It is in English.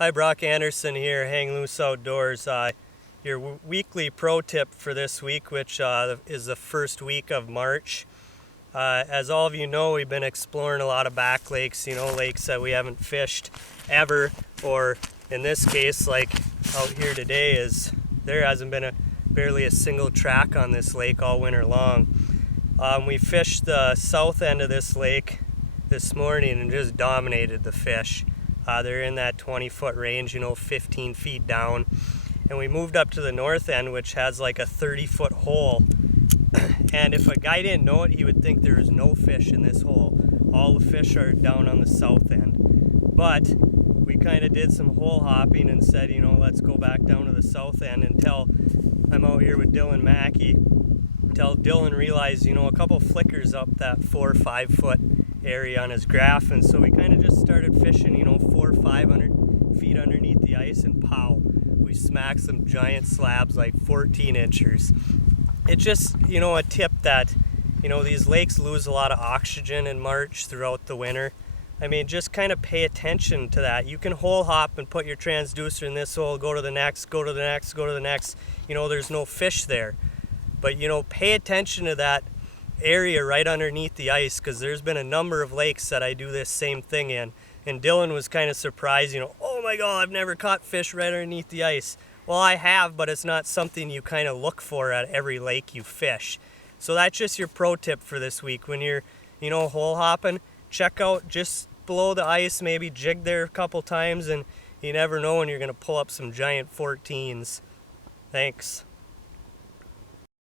Hi, Brock Anderson here, Hang Loose Outdoors. Your weekly pro tip for this week, which is the first week of March. As all of you know, we've been exploring a lot of back lakes, lakes that we haven't fished ever, or in this case, like out here today, there hasn't been barely a single track on this lake all winter long. We fished the south end of this lake this morning and just dominated the fish. They're in that 20-foot range, 15 feet down. And we moved up to the north end, which has like a 30-foot hole. And if a guy didn't know it, he would think there is no fish in this hole. All the fish are down on the south end. But we kind of did some hole hopping and said, let's go back down to the south end until I'm out here with Dylan Mackey. Until Dylan realized, a couple flickers up that 4 or 5 foot area on his graph, and so we kind of just started fishing 400 or 500 feet underneath the ice, and pow, we smacked some giant slabs like 14 inchers. It's just a tip that these lakes lose a lot of oxygen in March throughout the winter. I mean, just kind of pay attention to that. You can hole hop and put your transducer in this hole, go to the next, go to the next, go to the next. There's no fish there, but pay attention to that area right underneath the ice, because there's been a number of lakes that I do this same thing in, and Dylan was kind of surprised, oh my god, I've never caught fish right underneath the ice. Well, I have, but it's not something you kind of look for at every lake you fish. So that's just your pro tip for this week. When you're hole hopping, check out just below the ice, maybe jig there a couple times, and you never know when you're going to pull up some giant 14s. Thanks.